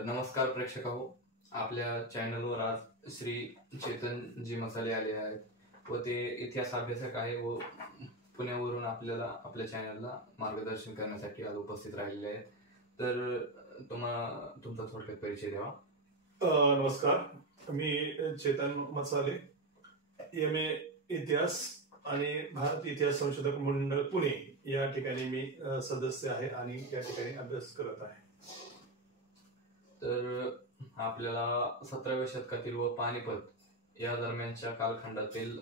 तर नमस्कार प्रेक्षक हो, आपल्या चॅनलवर आज श्री चेतन जी मसाले आले आहेत व ते इतिहास अभ्यासक आहे व पुण्यावरून आपल्या चॅनलला मार्गदर्शन करण्यासाठी आज उपस्थित राहिलेले आहेत. तर तुमचा थोडक्यात परिचय द्यावा. नमस्कार, मी चेतन मसाले, MA इतिहास आणि भारत इतिहास संशोधक मंडळ पुणे या ठिकाणी मी सदस्य आहे आणि या ठिकाणी अभ्यास करत आहे. तर आपल्याला 17व्या शतकातील व पानिपत या दरम्यानच्या कालखंडातील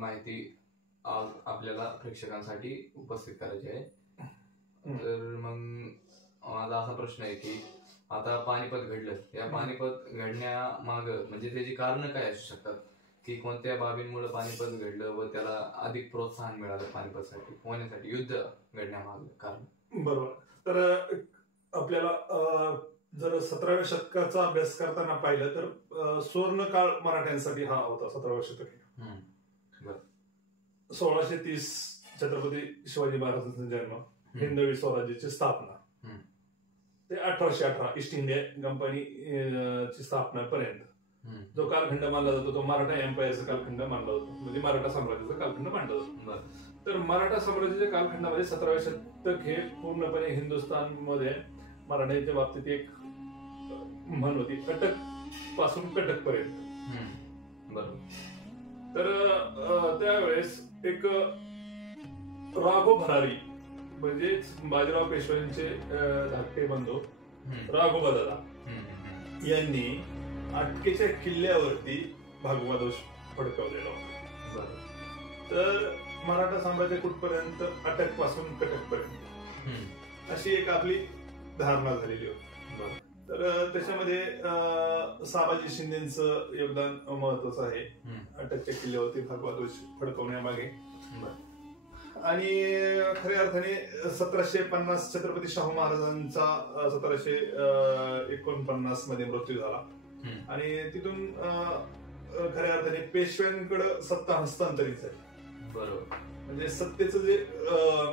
माहिती आज आपल्याला प्रेक्षकांसाठी उपस्थित करायची आहे. तर मग माझा असा प्रश्न आहे की आता पानिपत घडलं, या पानिपत घडण्यामाग म्हणजे त्याची कारण काय असू शकतात, की कोणत्या बाबींमुळे पानिपत घडलं व त्याला अधिक प्रोत्साहन मिळालं पानिपतसाठी होण्यासाठी युद्ध घडण्यामाग कारण. बरोबर. तर आपल्याला जर 17व्या शतकाचा अभ्यास करताना पाहिलं तर सुवर्ण काळ मराठ्यांसाठी हा होता 17व्या शतक. 1630 छत्रपती शिवाजी महाराजांचा जन्म, हिंदवी स्वराज्याची स्थापना ते 1818 ईस्ट इंडिया कंपनी ची स्थापना पर्यंत जो कालखंड मानला जातो तो मराठा एम्पायरचा कालखंड मानला जातो, म्हणजे मराठा साम्राज्याचा कालखंड मानला जातो. तर मराठा साम्राज्याच्या कालखंडामध्ये 17व्या शतक हे पूर्णपणे हिंदुस्थान मध्ये मराठ्यांच्या बाबतीत एक म्हण होती, कटक पासून कटक पर्यंत. तर त्यावेळेस एक राघव भरारी म्हणजेच बाजीराव पेशव्यांचे धाकटे बंधू राघोबादादा यांनी अटकेच्या किल्ल्यावरती भागवत फडकवलेला होता. तर मराठा साम्राज्य कुठपर्यंत, अटक पासून कटक पर्यंत अशी एक आपली धारणा झालेली होती. तर त्याच्यामध्ये साबाजी शिंदेचं योगदान महत्वाचं आहे अटकच्या किल्ल्यावरती भागवत फडकवण्यामागे. आणि खऱ्या अर्थाने 1750 छत्रपती शाहू महाराजांचा 1749 मध्ये मृत्यू झाला आणि तिथून खऱ्या अर्थाने पेशव्यांकडे सत्ता हस्तांतरित झाली. बरोबर. म्हणजे सत्तेचं जे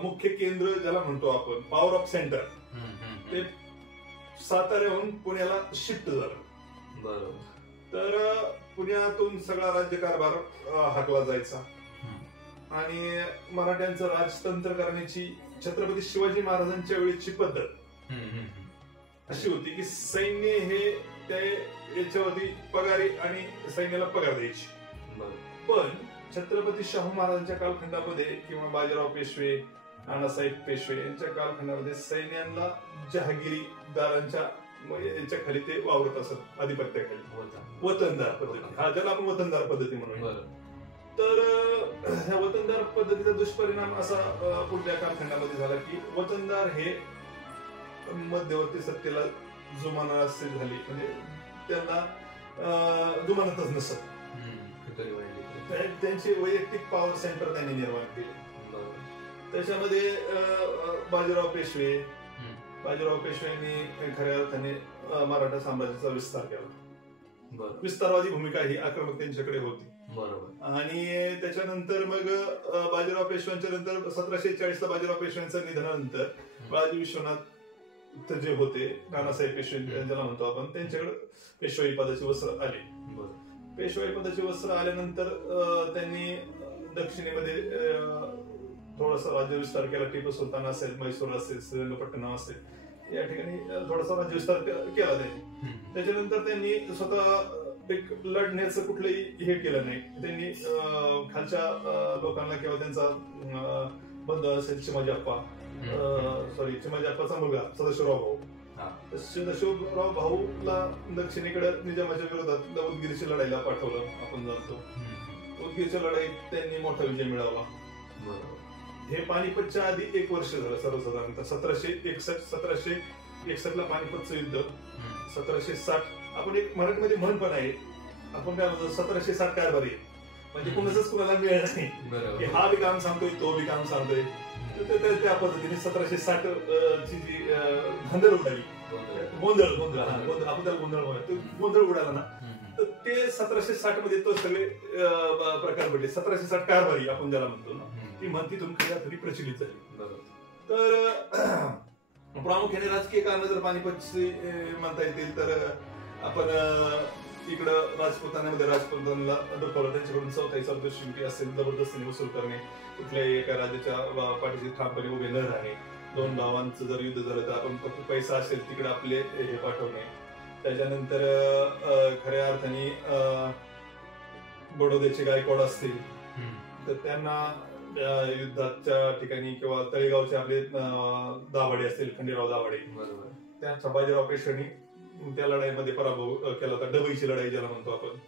मुख्य केंद्र ज्याला म्हणतो आपण, पॉवर ऑफ सेंटर, ते साताऱ्याहून पुण्याला शिफ्ट झालं. बरोबर. तर पुण्यातून सगळा राज्यकारभार हाकला जायचा आणि मराठ्यांचं राजतंत्र करण्याची छत्रपती शिवाजी महाराजांच्या वेळेची पद्धत अशी होती की सैन्य हे त्या याच्यावरती पगारी आणि सैन्याला पगार द्यायची. पण छत्रपती शाहू महाराजांच्या कालखंडामध्ये किंवा बाजीराव पेशवे, नानासाहेब पेशवे यांच्या कालखंडामध्ये सैन्यांना जहागिरीदारांच्या यांच्या खाली ते वावरत असत, आधिपत्याखाली. वतनदार पद्धती, हा ज्याला आपण वतनदार पद्धती म्हणूया. तर ह्या वतनदार पद्धतीचा दुष्परिणाम असा पुढच्या कालखंडामध्ये झाला की वतनदार हे मध्यवर्ती सत्तेला जुमानत झाली, म्हणजे त्यांना जुमानतच नसत. त्यांची वैयक्तिक पॉवर सेंटर त्यांनी निर्माण केले. त्याच्यामध्ये बाजीराव पेशव्यांनी खऱ्या अर्थाने मराठा साम्राज्याचा विस्तार केला. विस्तारवादी भूमिका ही आक्रमक त्यांच्याकडे होती. बरोबर. आणि त्याच्यानंतर मग बाजीराव पेशव्यांच्या नंतर 1740 ला बाजीराव पेशव्यांच्या निधनानंतर बाळाजी विश्वनाथ जे होते, नानासाहेब पेशवे ज्याला म्हणतो आपण, त्यांच्याकडे पेशवाई पदाची वस्त्र आली. पेशवाई पदाची वस्त्र आल्यानंतर त्यांनी दक्षिणेमध्ये थोडासा राज्य विस्तार केला. टिपू सुलतान असेल, मैसूर असेल, श्रीरंगपट्टणम असेल, या ठिकाणी थोडासा राज्य विस्तार केला त्यांनी. त्याच्यानंतर त्यांनी स्वतः एक लढण्याचं कुठलंही हे केलं नाही. त्यांनी खालच्या लोकांना किंवा त्यांचा बंधू असेल चिमाजीप्पाचा मुलगा सदाशिवराव भाऊला दक्षिणेकडे निजामाच्या विरोधात उदगीरच्या लढाईला पाठवलं. आपण जाणतो उदगीरच्या लढाईत त्यांनी मोठा विजय मिळवला. हे पानिपतच्या आधी 1 वर्ष झालं सर्वसाधारणतः. 1761 ला पानिपतचं युद्ध. 1760 आपण एक मराठीमध्ये म्हण पण आहे, आपण काय म्हणतो 1760 कारभारी, म्हणजे कुणाच कुणाला मिळत नाही, हा बी काम सांगतोय तो बी काम सांगतोय. त्या पद्धतीने 1760 ची जी गोंधळ उडाली, गोंधळ आपण त्याला गोंधळ म्हणतो, गोंधळ उडाला ना, तर ते 1760 मध्ये तो सगळे प्रकार घडले. 1760 कारभारी आपण ज्याला म्हणतो ना, ती म्हण तिथून खऱ्या अर्थाने प्रचलित झाली. तर प्रामुख्याने राजकीय कारण जर पानिपतची म्हणता येतील तर आपण इकडं राजपुतान्यामध्ये राजपुतांना दुखवलं, त्यांच्याकडून चौथाई सरदेशमुखी असेल जबरदस्तीने वसूल करणे, कुठल्याही एका राज्याच्या पाठीशी ठामपणे उभे न राहणे, 2 भावांचं जर युद्ध झालं तर आपण फक्त पैसा असेल तिकडे आपले हे पाठवणे, त्याच्यानंतर खऱ्या अर्थाने बडोद्याचे गायकवाड असतील तर त्यांना युद्धाच्या ठिकाणी किंवा तळेगावचे आपले दाभाडे असतील, खंडेराव दाभाडे, त्यांच्या बाजीराव पेशव्यांनी त्या लढाईमध्ये पराभव केला होता, डबईची लढाई ज्याला म्हणतो आपण.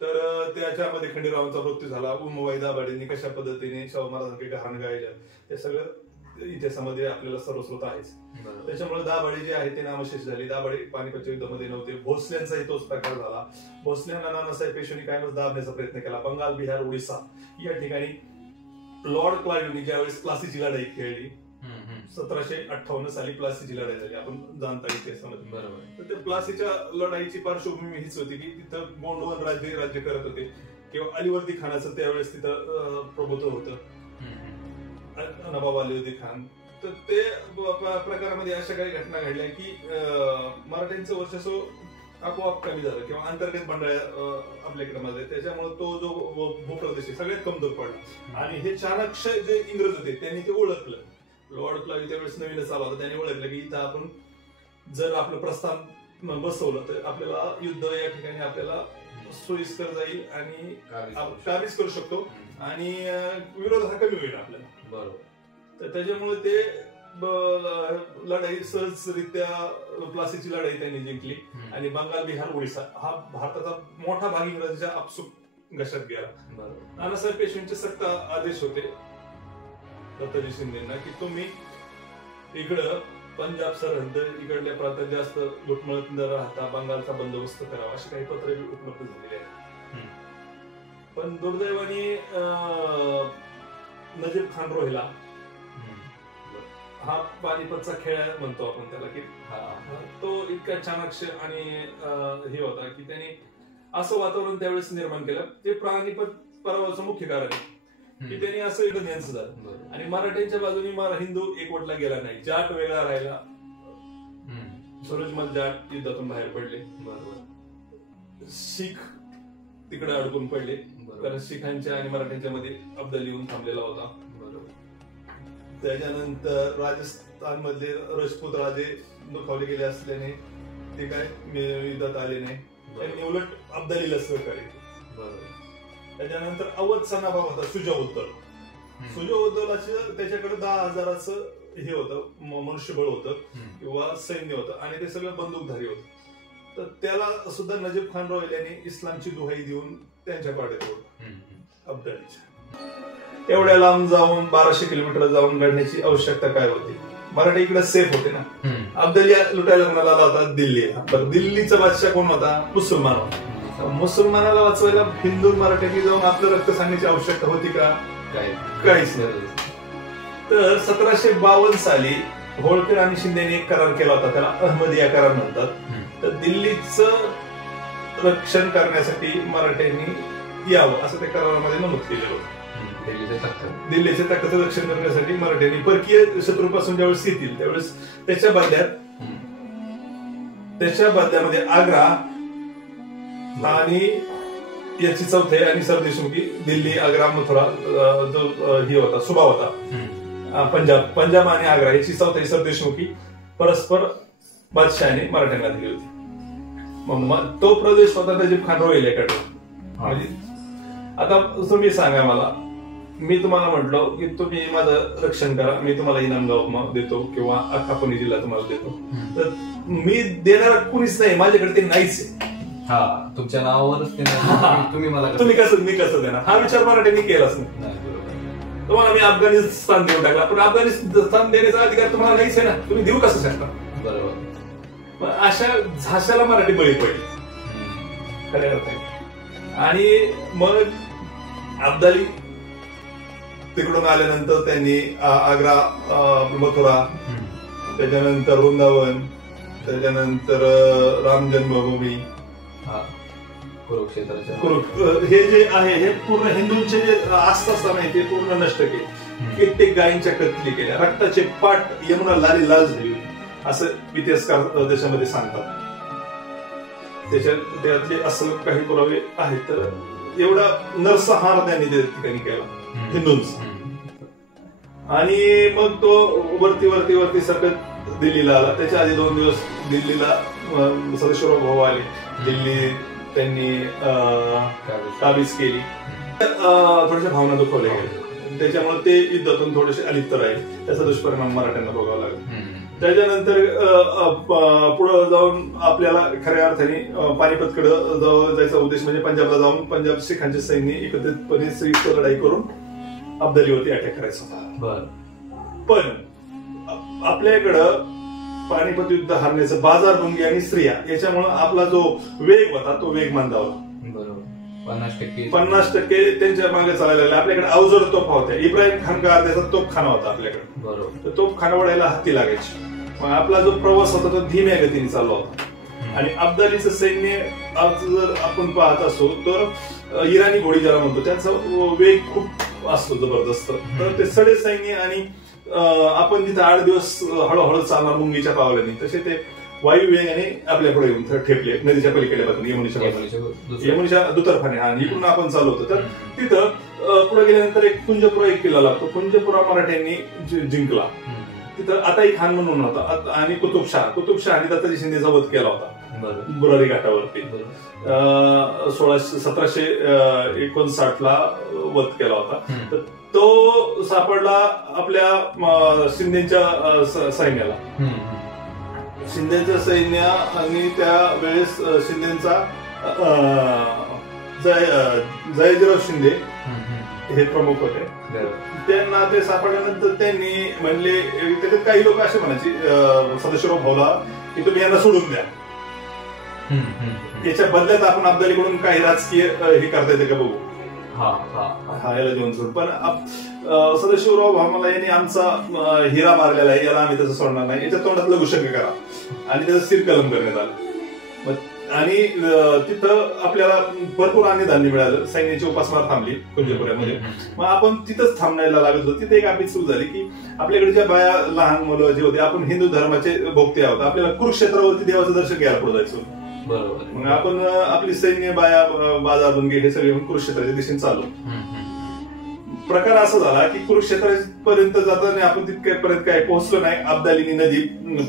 तर त्याच्यामध्ये खंडेरावांचा मृत्यू झाला. उमाबाई दाभाडेंनी कशा पद्धतीने शाहू महाराजांकडे घाण गायलं ते सगळं इतिहासामध्ये आपल्याला सर्वस्रोत आहेच. त्याच्यामुळे दाभाडे जे आहे ते नामशेष झाले. दाभाडे पानिपतच्या युद्धामध्ये नव्हते. भोसल्यांचाही तोच प्रकार झाला. भोसल्यांना नानासाहेब पेशव्यांनी कायमच दाबण्याचा प्रयत्न केला. बंगाल, बिहार, ओडिसा या ठिकाणी लॉर्ड क्लाइव्हनी ज्यावेळेस प्लासीची लढाई खेळली, 1758 साली प्लासीची लढाई झाली, आपण जाणता इतिहासामध्ये. बरोबर. तर त्या प्लासीच्या लढाईची पार्श्वभूमी हीच होती की तिथं गोंडवन राज्य करत होते किंवा अलीवर्दी खानाचं त्यावेळेस तिथं प्रभुत्व होतं, नवाब अलीवर्दी खान. तर ते प्रकारामध्ये अशा काही घटना घडल्या की मराठ्यांचं वर्चस्व आपोआप कमी झालं किंवा अंतर्गत मंडळ आपल्याकडे मध्ये, त्याच्यामुळे तो जो भूप्रदेश आहे सगळ्यात कमजोर पडला. आणि हे चाणक्य जे इंग्रज होते त्यांनी ते ओळखलं. लॉर्ड क्लाइव्ह त्यावेळेस नवीनच आला होता, त्यांनी ओळखलं की इथं आपण जर आपलं प्रस्थान बसवलं तर आपल्याला युद्ध या ठिकाणी आपल्याला सोयीस्कर जाईल आणि काबीज करू शकतो आणि विरोध हा कमी होईल आपल्याला. बरोबर. तर त्याच्यामुळे ते लढाई सहजरित्या प्लासीची लढाई त्यांनी जिंकली आणि बंगाल, बिहार, ओडिसा हा भारताचा मोठा भाग इंग्रजांच्या आपसूक घशात गेला. नानासाहेब पेशव्यांचे सक्त आदेश होते दत्ताजी शिंदेना की तुम्ही इकडं पंजाब सरहद्द इकडल्या प्रांतात जास्त लुटमळत न राहता बंगालचा बंदोबस्त करावा, अशी काही पत्रे उपलब्ध झालेली आहेत. पण दुर्दैवाने नजीब खान रोहिला हा पानिपतचा खेळ म्हणतो आपण त्याला की तो इतका चाणक्य आणि हे होता की त्यांनी असं वातावरण त्यावेळेस निर्माण केलं. ते पानिपत पराभवाचं मुख्य कारण आहे की त्यांनी असं इकडं न्यायचं झालं आणि मराठ्यांच्या बाजूने हिंदू एकवटला गेला नाही. जाट वेगळा राहिला. सूरजमल जाट युद्धातून बाहेर पडले. बरोबर. शीख तिकडे अडकून पडले कारण शिखांच्या आणि मराठ्यांच्या मध्ये अब्दाली येऊन थांबलेला होता. त्याच्यानंतर राजस्थान मधले राजपूत राजे दुखावले गेले असल्याने ते काय युद्धात आले नाही. त्यांनी उलट अब्दालीला सहकार्य केलं. त्याच्यानंतर अवधचा नवाब होता सुजाउद्दौल. सुजाउद्दौलाचं त्याच्याकडे 10,000चं हे होतं मनुष्यबळ होतं किंवा सैन्य होतं आणि ते सगळं बंदूकधारी होतं. तर त्याला सुद्धा नजीब खान रॉयल यांनी इस्लामची दुहाई देऊन त्यांच्या पाड्यात ओढलं अब्दालीच्या. एवढ्या लांब जाऊन 1200 किलोमीटर जाऊन लढण्याची आवश्यकता काय होती? मराठी इकडे सेफ होते ना. अब्दाली लुटायला कोणाला आला होता? दिल्लीला. बरं, दिल्लीचा बादशाह कोण होता? मुसलमान होता. मुसलमानाला वाचवायला हिंदू मराठ्यांनी जाऊन आपलं रक्त सांगण्याची आवश्यकता होती का? काहीच नाही. तर 1752 साली होळकर आणि शिंदेने एक करार केला होता, त्याला अहमदिया करार म्हणतात. तर दिल्लीचं रक्षण करण्यासाठी मराठ्यांनी यावं असं त्या करारामध्ये नमूद केलेलं होतं. दिल्लीच्या ताकदीचं रक्षण करण्यासाठी मराठ्यांनी परकीय शत्रूपासून ज्यावेळेस येतील त्यावेळेस त्याच्या बदल्यामध्ये आग्रा आणि याची चौथे आणि सरदेशमुखी दिल्ली, आग्रा, मथुरा जो ही होता सुबा होता पंजाब आणि आग्रा याची चौथी सरदेशमुखी परस्पर बादशहाने मराठ्यांना दिली होती. मग तो प्रदेश होता नजीब खान रोहिल्याकडे. म्हणजे आता तुम्ही सांगा मला, मी तुम्हाला म्हटलो की तुम्ही माझं रक्षण करा, मी तुम्हाला इनामगाव देतो किंवा अख्खापणी जिल्हा तुम्हाला देतो, तर मी देणार कुणीच नाही, माझ्याकडे ते नाहीच आहे. तुमच्या नावावरच तुम्ही कसं मी कसं देणार हा विचार मराठ्यांनी केलाच नाही. तुम्हाला मी अफगाणिस्तान देऊन टाकला पण अफगाणिस्तान देण्याचा अधिकार तुम्हाला नाहीच आहे ना, तुम्ही देऊ कसं शकता? बरोबर. अशा झाशाला मराठी बळी पडली खऱ्या अर्थाने. आणि मग अब्दाली तिकडून आल्यानंतर त्यांनी आग्रा, मथुरा, त्याच्यानंतर वृंदावन, त्याच्यानंतर राम जन्मभूमी, कुरुक्षेत्राच्या हे जे आहे हे पूर्ण हिंदूंचे जे आस्थास्थान आहे ते पूर्ण नष्ट केले. कित्येक गायींच्या कत्तली केल्या, रक्ताचे पाट यमुना लाल झाली असं इतिहासकार देशामध्ये सांगतात. त्याच्यातले असं काही पुरावे आहेत. तर एवढा नरसंहार त्यांनी त्या ठिकाणी केला हिंदूंचा. आणि मग तो वरती वरती वरती सरकत दिल्लीला आला. त्याच्या आधी 2 दिवस दिल्लीला सदाशिवराव भाऊ आले. दिल्ली त्यांनी काबीज केली. थोड्याशा भावना दुखवल्या गेल्या, त्याच्यामुळे ते युद्धातून थोडेसे अलिप्त राहिले. त्याचा दुष्परिणाम मराठ्यांना भोगावा लागला. त्याच्यानंतर पुढे जाऊन आपल्याला खऱ्या अर्थाने पानिपतकडे जायचा उद्देश म्हणजे पंजाबला जाऊन पंजाब शिखांचे सैन्य एकत्रितपणे संयुक्त लढाई करून अब्दालीवरती अटॅक करायचा. पण आपल्याकडं पानिपत युद्ध हारण्याचं बाजारभंगी आणि स्त्रिया याच्यामुळे आपला जो वेग होता तो वेग मंदावला. 50% त्यांच्या मागे चालायला लागले. आपल्याकडे अवजड तोफा होत्या. इब्राहिम खान त्याचा तोफखाना होता आपल्याकडे. तोफखाना वडायला हत्ती लागायची. मग आपला जो प्रवास होता तो धीम्या गतीने चालला होता. आणि अब्दालीचं सैन्य आज जर आपण पाहत असो तर इराणी घोडी ज्याला म्हणतो त्यांचा वेग खूप असतो जबरदस्त. तर ते सडे सैन्य आणि आपण तिथे 8 दिवस हळूहळू चालणार मुंगीच्या पावलांनी, तसे ते वायू वेगाने आपल्या पुढे येऊन ठेपले नदीच्या पलीकडे बाजून यमुनीच्या दुतर्फाने. आणि इकडून आपण चालवतो. तर तिथं पुढे गेल्यानंतर एक कुंजपुरा एक किल्ला लागतो. कुंजपुरा मराठ्यांनी जिंकला. तिथं आताई खान म्हणून होता आणि कुतुबशहाने दत्ताजी शिंदेचा वध केला होता बुरारी घाटावरती. 1759 ला वध केला होता. तर तो सापडला आपल्या शिंदेच्या सैन्याला. शिंदेचं सैन्य आणि त्यावेळेस शिंदेचा जयजीराव शिंदे हे प्रमुख होते. त्यांना ते सापडल्यानंतर त्यांनी म्हणले, त्याच्यात काही लोक असे म्हणायचे सदाशिवराव भाऊला की तुम्ही यांना सोडून द्या, याच्या बदल्यात आपण अब्दालीकडून काही राजकीय हे करता येते का बघू, याला घेऊन सोडून. पण सदाशिवराव भाऊ यांनी आमचा हिरा मारलेला आहे, याला आम्ही तसं सोडणार नाही, याच्या तोंडात लघुशंक करा. आणि त्याचं सिर कलम करण्यात आलं. आणि तिथं आपल्याला भरपूर अन्नधान्य मिळालं. सैन्याची उपासमार थांबली कुंजपुऱ्यामध्ये. मग आपण तिथंच थांबण्याला लागत होतो. तिथे एक आपली सुरू झाली की आपल्याकडे ज्या बाया लहान मुलं जे होते, आपण हिंदू धर्माचे भोगते आहोत, आपल्याला कुरुक्षेत्रावरती देवाचं दर्शन घ्यायला पुढे जायचं. मग आपण आपली सैन्य बाया बाजारभंगी हे सगळे कुरुक्षेत्राच्या दिशेने चालू. प्रकार असा झाला की कुरुक्षेत्रापर्यंत जाताना आपण तितक्यापर्यंत काय पोहोचलो नाही. अब्दालीनी नदी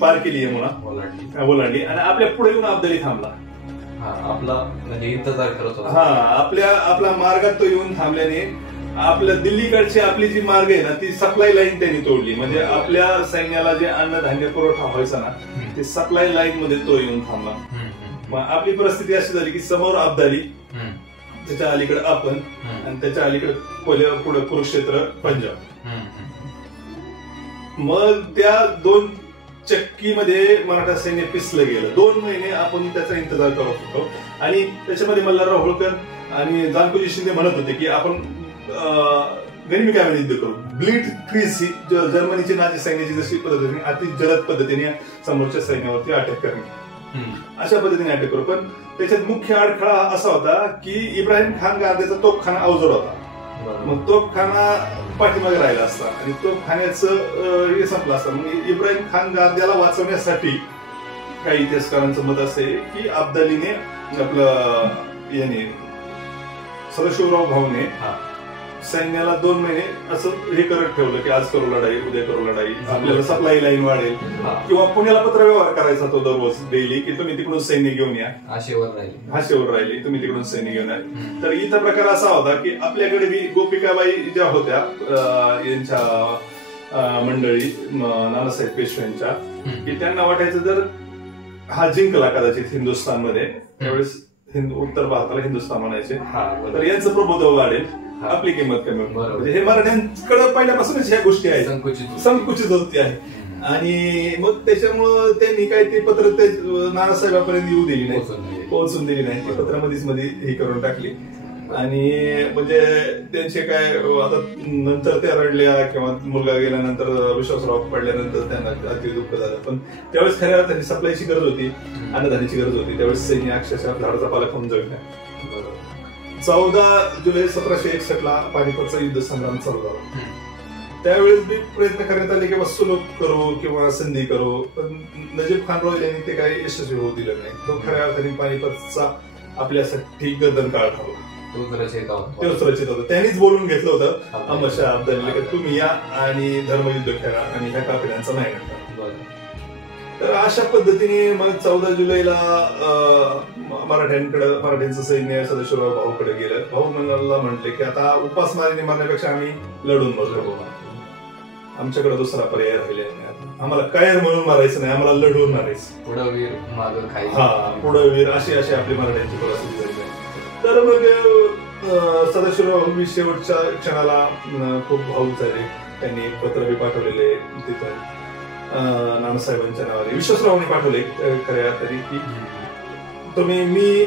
पार केली यमुना ओलांडली आणि आपल्या पुढे येऊन अब्दाली थांबला. आपला म्हणजे इंतजार करत होता. आपला मार्गात तो येऊन थांबल्याने आपल्या दिल्लीकडची आपली जी मार्ग आहे ना ती सप्लाय लाईन त्यांनी तोडली. म्हणजे आपल्या सैन्याला जे अन्नधान्य पुरवठा व्हायचा ना ते सप्लाय लाईन मध्ये तो येऊन थांबला. मग आपली परिस्थिती अशी झाली की समोर अब्दाली, त्याच्या अलीकडे आपण आणि त्याच्या अलीकडे पुढे कुरुक्षेत्र पंजाब. मग त्या 2 चक्कीमध्ये मराठा सैन्य पिसलं गेलं. 2 महिने आपण त्याचा इंतजार करत होतो. आणि त्याच्यामध्ये मल्हारराव होळकर आणि जानकोजी शिंदे म्हणत होते की आपण गनिमी युद्ध करू. ब्लीड क्रीज ही जर्मनीची नाझी सैन्याची जशी पद्धतीने अति जलद पद्धतीने समोरच्या सैन्यावरती अटॅक करणे, अशा पद्धतीने अटॅक करू. पण त्याच्यात मुख्य अडथळा असा होता की इब्राहिम खान गार्देचा तोफखाना अवजड होता. मग तोफखाना पाठीमागे राहिला असता आणि तोफखान्याचं हे संपलं असतं. मग इब्राहिम खान गार्द्याला वाचवण्यासाठी काही इतिहासकारांचं मत असे की अब्दालीने आपलं याने सदाशिवराव भाऊने सैन्याला 2 महिने असं हे करत ठेवलं की आज करू लढाई, उद्या करू लढाई, आपल्याला सप्लाय लाईन वाढेल. किंवा पुण्याला पत्र व्यवहार करायचा तो दररोज डेली की तुम्ही तिकडून सैन्य घेऊन या. हाशेवर राहिली तुम्ही तिकडून सैन्य घेऊन या. तर इथं प्रकार असा होता की आपल्याकडे बी गोपिकाबाई ज्या होत्या यांच्या मंडळी नानासाहेब पेशव्यांच्या, की त्यांना वाटायचं जर हा जिंकला कदाचित हिंदुस्थानमध्ये, त्यावेळेस उत्तर भारताला हिंदुस्थान म्हणायचे, तर यांचं प्रभुत्व वाढेल, आपली किंमत कमी होईल. म्हणजे हे मराठ्यांकडे पहिल्यापासूनच ह्या गोष्टी आहेत, संकुचित होती आहे. आणि मग त्याच्यामुळं त्यांनी काय ते पत्र ते नानासाहेबांपर्यंत येऊ दिली नाही, पोहोचून दिली नाही. ते पत्रामध्येच मध्ये हे करून टाकली. आणि म्हणजे त्यांचे काय आता नंतर त्या रडल्या किंवा मुलगा गेल्यानंतर विश्वासराव पडल्यानंतर त्यांना अति दुःख झालं. पण त्यावेळेस खऱ्या अर्थाने सप्लायची गरज होती, अन्नधान्याची गरज होती. त्यावेळेस सैन्य अक्षरशः झाडाचा पाला खाऊन जगल्या. 14 जुलै 1761 ला पानिपतचा युद्ध संग्राम चालू झाला. त्यावेळेस बी प्रयत्न करण्यात आले किंवा सुलभ करू किंवा संधी करू, पण नजीब खान रॉयल यांनी ते काही यशस्वी होऊ दिलं नाही. तो खऱ्या अर्थाने पानिपतचा आपल्यासाठी गर्दन काळ ठरला. तोच रचयित होता. त्यांनीच बोलून घेतलं होतं अहमद शाह अब्दालीला की तुम्ही या आणि धर्मयुद्ध खेळा आणि ह्या काफिल्यांचा नाही करा. तर अशा पद्धतीने मग 14 जुलैला मराठ्यांचं सैन्य सदाशिवराव भाऊकडे गेलं. भाऊ मंगलला म्हटले की आता उपासमारीने मारण्यापेक्षा आम्ही लढून मरलो, आमच्याकडे दुसरा पर्याय राहिलेला नाही, आम्हाला कायर म्हणून मारायचं नाही, आम्हाला लढवून मारायचं. पुढं वीर मागं खाई. पुढं वीर अशी आपली मराठ्यांची परिस्थिती झाली. तर मग सदाशिवराव शेवटच्या क्षणाला खूप भावूक झाले. त्यांनी एक पत्र पाठवलेले तिथं नानासाहेबांच्या नावाने, विश्वासरावांनी पाठवले खऱ्या तरी की मी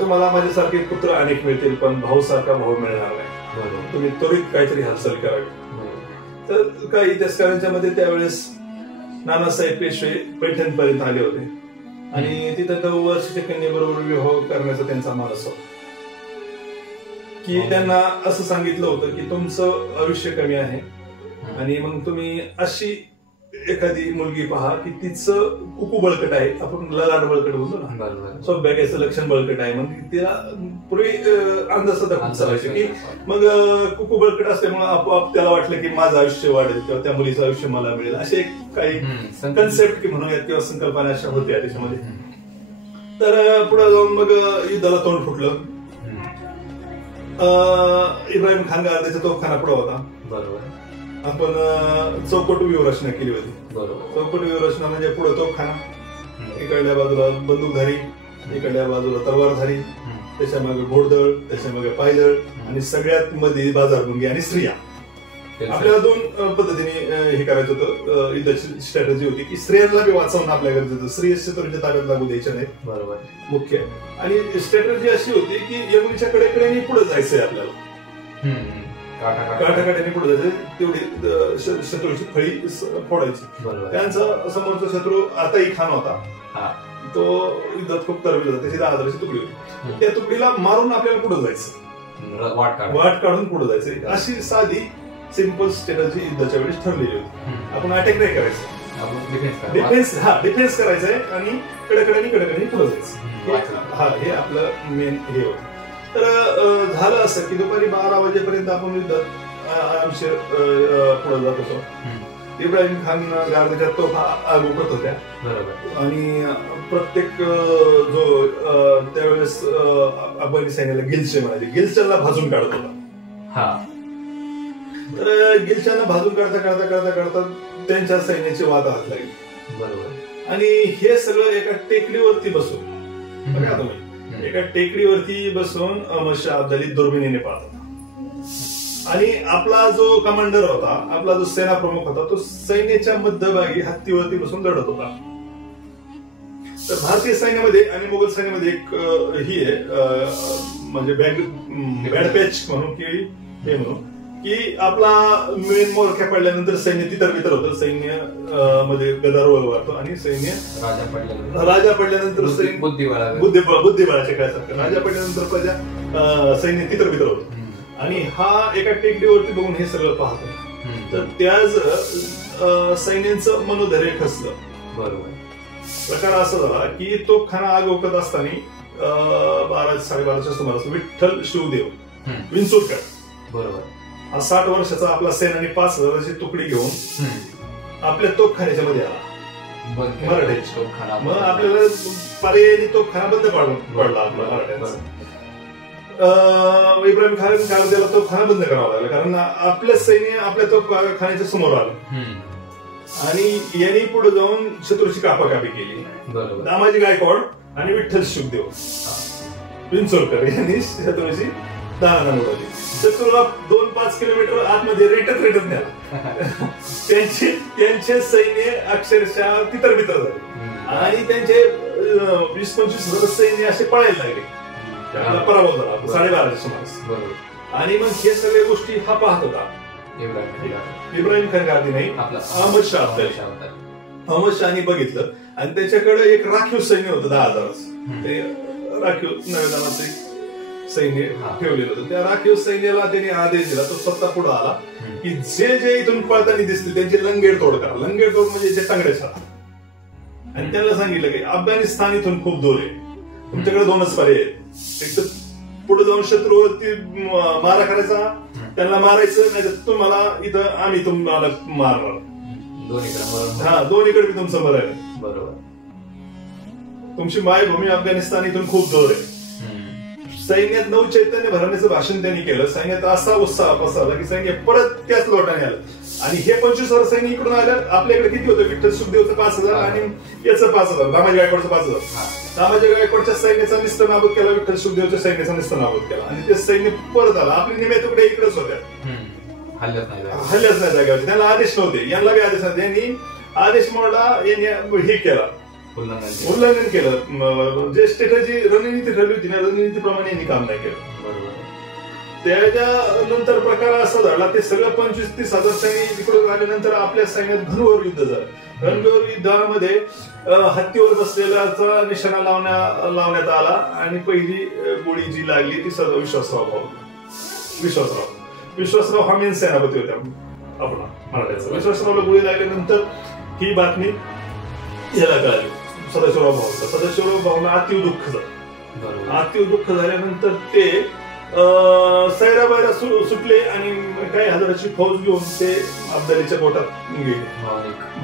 तुम्हाला माझ्यासारखे पुत्र अनेक मिळतील पण भाऊ सारखा भाऊ मिळणार नाही, तुम्ही त्वरित काहीतरी हालचाल करावी. तर काही इतिहासकारांच्या मध्ये त्यावेळेस नानासाहेब पेशवे पैठणपर्यंत आले होते आणि तिथं 9 वर्षाच्या कन्येबरोबर विवाह करण्याचा त्यांचा मानस होता की त्यांना असं सांगितलं होतं की तुमचं आयुष्य कमी आहे आणि मग तुम्ही अशी एखादी मुलगी पहा की तिचं कुकू बळकट आहे, आपण ललाट बळकट बोलतो ना, सौभाग्याचं लक्षण बळकट आहे, मग तिला पूर्वी अंदाज दाखवायचे की मग कुकू बळकट असल्यामुळे आपोआप त्याला वाटलं की माझं आयुष्य वाढेल किंवा त्या मुलीचं आयुष्य मला मिळेल, असे काही कन्सेप्ट म्हणूयात किंवा संकल्पना अशा होत्या त्याच्यामध्ये. तर पुढे जाऊन मग युद्धाला तोंड फुटलं. इब्राहिम खान गार्देचा तोफखाना पुढे होता. बरोबर. आपण चौकट व्यूहरचना केली होती. चौकट व्यूहरचना म्हणजे पुढे तोफखाना, इकडल्या बाजूला बंदूकधारी, इकडल्या बाजूला तलवारधारी, त्याच्या मागे घोडदळ, त्याच्या मागे पायदळ आणि सगळ्यात मध्ये बाजारभुंगी आणि स्त्रिया. आपल्याला 2 पद्धतीने हे करायचं होतं. युद्धाची स्ट्रॅटेजी होती की स्त्रियांना बी वाचवणं आपल्या गरजेचं, स्त्री शत्रूंच्या ताब्यात लागू द्यायच्या नाही. बरोबर. मुख्य आणि स्ट्रॅटेजी अशी होती की यमुनीच्या कडेकडेने पुढे जायचंय आपल्याला, काठाकाठ्याने पुढे जायचं, तेवढी शत्रूची फळी फोडायची. त्यांचा समोरचा शत्रू आताही खान होता, तो युद्धात खूप तरबेज होता, त्याची 10,000ची तुकडी होती. त्या तुकडीला मारून आपल्याला पुढे जायचं, वाट काढून पुढे जायचं. अशी साधी सिंपल स्ट्रॅटेजी युद्धाच्या वेळेस ठरलेली होती. आपण अटॅक नाही करायचं, डिफेन्स करायचंय आणि कडेकडेने पुढे जायचं. हे आपलं मेन हे होतं. तर झालं असं की दुपारी 12 वाजेपर्यंत आपण युद्धात आरामशीर पुढे जात होतो. इब्राहिम खान गार्देच्या तोफा आगोपत होत्या आणि प्रत्येक जो त्यावेळेस अफगाणी सैन्याला गिल्चे म्हणाले, गिल्चनला भाजून काढत होता. तर गिल्चनला भाजून काढता त्यांच्या सैन्याची वाताहत लागली. बरोबर. आणि हे सगळं एका टेकडीवरती बसून, बघा तुम्ही, एका टेकडीवरती बसून अहमद शाह अब्दाली दुर्बिणीने पाहत होता आणि आपला जो कमांडर होता, आपला जो सेना प्रमुख होता, तो सैन्याच्या मध्यभागी हत्तीवरती बसून लढत होता. तर भारतीय सैन्यामध्ये आणि मोगल सैन्यामध्ये एक ही आहे म्हणजे बॅड पॅच म्हणून की हे म्हणून की आपला मेन मोर्चा पडल्यानंतर सैन्य तितर होतं, सैन्य मध्ये गदारोळ वाढतो आणि सैन्य राजा पडल्यानंतर बुद्धिबळाच्या काळासारखं राजा पडल्यानंतर प्रजा सैन्य तितर होतं. आणि हा एका टेकडीवरती बघून हे सगळं पाहतो. तर त्याच सैन्याचं मनोधैर्य खचलं. बरोबर. प्रकार असा झाला की तो खाना आग ओकत असताना 12-12:30च्या सुमारास विठ्ठल शिवदेव विंचुरकर, बरोबर, 60 वर्षाचा आपला सेनानी 5,000ची तुकडी घेऊन आपल्या तोफखान्याच्या मध्ये आला. मराठ्याची मग आपल्याला पर्यायी तोफखाना बंद पडला आपला मराठ्यांचा. इब्राहिम खान गार्देला तोफखाना बंद करावा लागला कारण आपलं सैन्य आपल्या तोफखान्याच्या समोर आलं आणि यांनी पुढे जाऊन शत्रूची कापाकापी केली. दामाजी गायकवाड आणि विठ्ठल शिवदेव विंचोरकर यांनी शत्रूची दाणादाण उडवली. शत्रूला 2-5 किलोमीटर आतमध्ये रेटत न्याला. त्यांचे सैन्य अक्षरशः तितर झाले आणि त्यांचे 20-25 हजार सैन्य असे पळायला लागले. त्याला पराभव झाला 12:30च्या सुमारास. आणि मग हे सगळ्या गोष्टी हा पाहत होता इब्राहिम खान गार्दी नाही, अहमद शाह अब्दाली. अहमद शहानी बघितलं आणि त्याच्याकडे एक राखीव सैन्य होतं 10,000. ते राखीव नव्या नावाचे सैन्य ठेवलेलं होतं. त्या राखीव सैन्याला त्यांनी आदेश दिला, तो स्वतः पुढे आला की जे इथून पळताना दिसतील त्यांची लंगेड तोड करा. लंगेड तोड म्हणजे जे टांगड्या छाडा. आणि त्यांना सांगितलं की अफगाणिस्तान इथून खूप दूर आहे, तुमच्याकडे दोनच पर्याय आहेत. एक तर पुढे जाऊन शत्रूवरती मारा करायचा, त्यांना मारायचं, नाही तर तुम्हाला इथं आम्ही तुम्हाला मारणार. दोन्हीकडे मी तुमचं मरायला. बरोबर. तुमची मायभूमी अफगाणिस्तान इथून खूप दूर आहे. सैन्यात नवचैतन्य भरण्याचं भाषण त्यांनी केलं. सैन्यात असा उत्साह पसरला की सैन्य परत त्याच लोटाने आलं. आणि हे 25,000 सैन्य इकडून आलं. आपल्याकडे किती होतं? विठ्ठल सुखदेवचं 5,000 आणि याचं 5,000, दामाजी गायकवाडचं 5,000. दामाजी गायकवाडच्या सैन्याचा निस्तर नाबूद केला, विठ्ठल सुखदेवच्या सैन्याचा निस्तर नाबूद केला. आणि ते सैन्य परत आलं. आपली निम्या तुकडे इकडेच होत्या, हल्ल्याच नाही जागेवरती. त्यांना आदेश नव्हते, यांना बी आदेश नव्हते. यांनी आदेश मोडला, यांनी हे केला, उल्लंघन केलं. जे स्ट्रॅटेजी रणनीती ठरली होती ना, रणनीतीप्रमाणे यांनी काम नाही केलं. त्याच्यानंतर प्रकार असा झाला, ते सगळं 25,000-30,000 सैनिक तिकडून आल्यानंतर आपल्या सैन्यात घनघोर युद्ध झालं. घनघोर युद्धामध्ये हत्तीवर बसलेल्याचा निशाणा लावण्यात आला आणि पहिली गोळी जी लागली ती सर्व विश्वासराव हा मेन सेनापती होता आपला मराठ्याचा. विश्वासरावला गोळी लागल्यानंतर ही बातमी याला कळाली, सदाशिवराव भाऊला अतिव दुःख झालं. अतिव दुःख झाल्यानंतर ते सैराबाईला सुटले आणि काही हजाराची फौज घेऊन ते अफगाणीच्या पोटात गेले.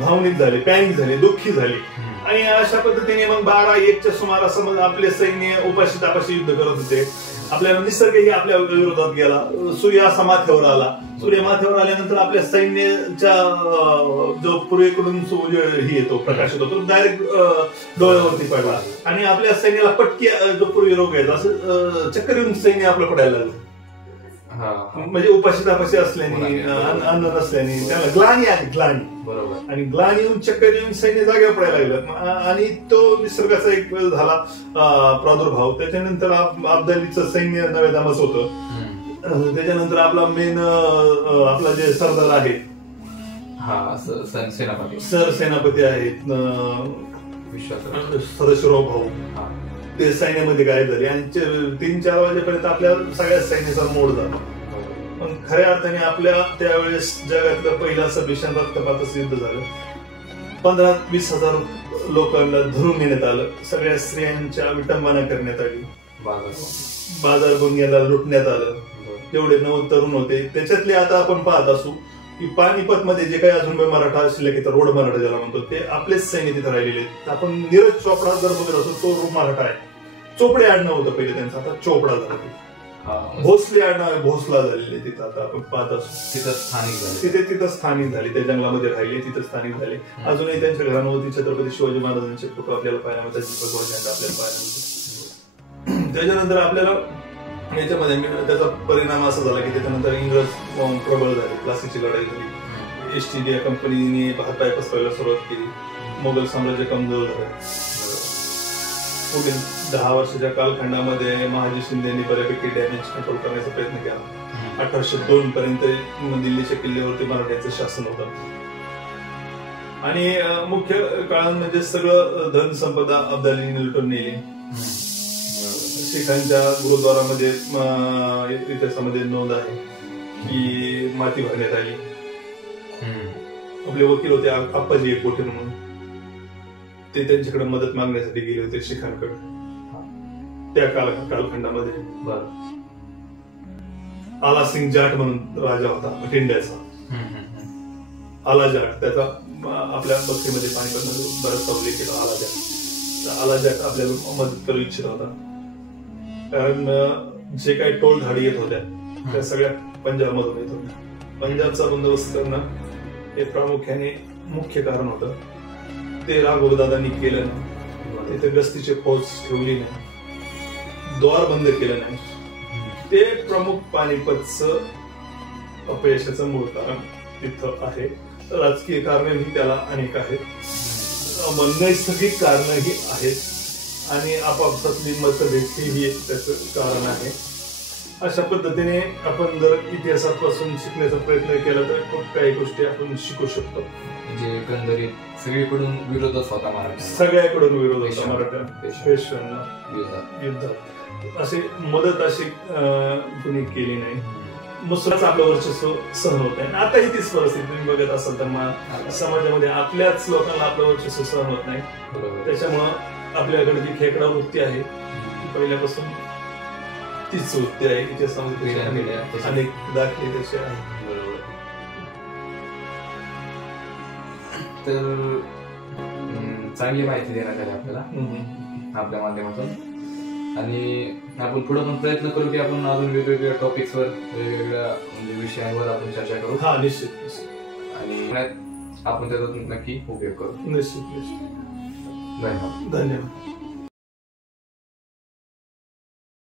भावनिक झाले, पॅनिक झाले, दुःखी झाले. आणि अशा पद्धतीने मग 12-1च्या सुमारास आपले सैन्य उपाशी तापाशी युद्ध करत होते. आपल्याला निसर्गही आपल्या विरोधात गेला. सूर्य असा माथ्यावर आला. सूर्य माथ्यावर आल्यानंतर आपल्या सैन्याच्या जो पूर्वेकडून ही येतो, प्रकाश येतो, तो डायरेक्ट डोळ्यावरती पडला आणि आपल्या सैन्याला पटकी जो पूर्वी रोग यायचा असं चक्कर येऊन सैन्य आपलं पडायला लागलं. म्हणजे उपाशी तापाशी असल्याने, अन्न नसल्याने त्यांना ग्लानी आली, ग्लानी. बरोबर. आणि ग्लानी येऊन चक्कर येऊन सैन्य जागेवर पडायला लागलं. आणि तो निसर्गाचा एक वेळ झाला प्रादुर्भाव. त्याच्यानंतर अफगाणीचं सैन्य नव्या दामाचं होतं. त्याच्यानंतर आपला मेन आपला जे सरदार आहे, सेनापती आहेत सदाशिवराव भाऊ, ते सैन्यामध्ये गायब झाले. आणि 3-4 वाजेपर्यंत आपल्या सगळ्या सैन्याचा मोड झाला. पण खऱ्या अर्थाने आपल्या त्यावेळेस जगातलं पहिलं असं भीषण रक्तपाताचं युद्ध झालं. 15-20 हजार लोकांना धरून नेण्यात आलं. सगळ्या स्त्रियांच्या विटंबना करण्यात आली. बाजार भंग्याला लुटण्यात आलं. जेवढे तरुण होते त्याच्यातले आता आपण पाहत असू की पानिपत मध्ये जे काही अजून मराठा शिल्लक आहे, रोड मराठा ज्याला म्हणतो, ते आपलेच सैन्य तिथे राहिलेले आहेत. आपण नीरज चोपडा जर बघत असतो, तो रूप मराठा आहे. चोपडे आडनाव होतं पहिले त्यांचं, आता चोपडा झालं. भोसले आडनाव भोसला झालेले तिथं आता आपण पाहत असतो. तिथं स्थानिक झाले. त्या जंगलामध्ये राहिले, तिथं स्थानिक झाले. अजूनही त्यांच्या घरांवरती छत्रपती शिवाजी महाराजांचे फोटो आपल्याला पाहायला मिळतात, आपल्याला पाहायला मिळतात. त्याच्यानंतर आपल्याला याच्यामध्ये त्याचा परिणाम असा झाला की त्याच्यानंतर इंग्रज प्रबळ झाले, प्लासीची लढाई झाली. ईस्ट इंडिया कंपनीने भारताय पसरायला सुरुवात केली. मोगल साम्राज्य कमजोर झालं. पुढील 10 वर्षाच्या कालखंडामध्ये महाजी शिंदेनी बऱ्यापैकी डॅमेज कंट्रोल करण्याचा प्रयत्न केला. 1802 पर्यंत दिल्लीच्या किल्ल्यावरती मराठ्यांचं शासन होतं. आणि मुख्य काळामध्ये सगळं धन संपदा अफगाणींनी लुटून नेली. शिखांच्या गुरुद्वारामध्ये इतिहासामध्ये नोंद आहे की माती भरण्यात आली. आपले वकील होते आप्पाजी एकबोटे म्हणून, ते त्यांच्याकडे मदत मागण्यासाठी गेले होते शिखांकडे त्या कालखंडामध्ये. आला सिंग जाट म्हणून राजा होता इंडियाचा, आला जाट. त्याचा आपल्या बक्षीमध्ये पानिपतमध्ये बराचसा उल्लेख केला. आला जाट आपल्याला मदत करू इच्छित होता, कारण जे काही टोल धाडी येत होत्या त्या सगळ्या पंजाब मधून येत होत्या. पंजाबचा बंदोबस्त करणं हे प्रामुख्याने मुख्य कारण होतं. ते राघवदादांनी केलं नाही. तिथे गस्तीची फौज ठेवली नाही, द्वार बंद केलं नाही. ते प्रमुख पानिपतचं अपयशाचं मूळ कारण तिथं आहे. राजकीय कारणही त्याला अनेक आहेत, नैसर्गिक कारणही आहेत आणि आपापसातली मतभेद ही त्याचं कारण आहे. अशा पद्धतीने आपण जर इतिहासापासून शिकण्याचा प्रयत्न केला तर खूप काही गोष्टी आपण शिकू शकतो. म्हणजे एकंदरीत सगळीकडून विरोधच होता मराठा, सगळ्याकडून विरोध होता मराठा पेशव्यांना युद्धात. अशी मदत अशी कुणी केली नाही. मुसलाच आपलं वर्चस्व सहन होत आहे. आताही तीच परिस्थिती तुम्ही बघत असाल तर समाजामध्ये आपल्याच लोकांना आपलं वर्चस्व सहन होत नाही. त्याच्यामुळं आपल्याकडे जी खेकडा वृत्ती आहे ती पहिल्यापासून तीच वृत्ती आहे. इतिहासामध्ये अनेक दाखले त्याचे आहेत. तर चांगली माहिती देण्यात आली आपल्याला आपल्या माध्यमातून, आणि आपण पुढे पण प्रयत्न करू की आपण अजून वेगवेगळ्या टॉपिक्सवर वेगवेगळ्या म्हणजे विषयांवर आपण चर्चा करू. हा निश्चित. आणि आपण त्याचा नक्की उपयोग करू. निश्चित. धन्यवाद. धन्यवाद.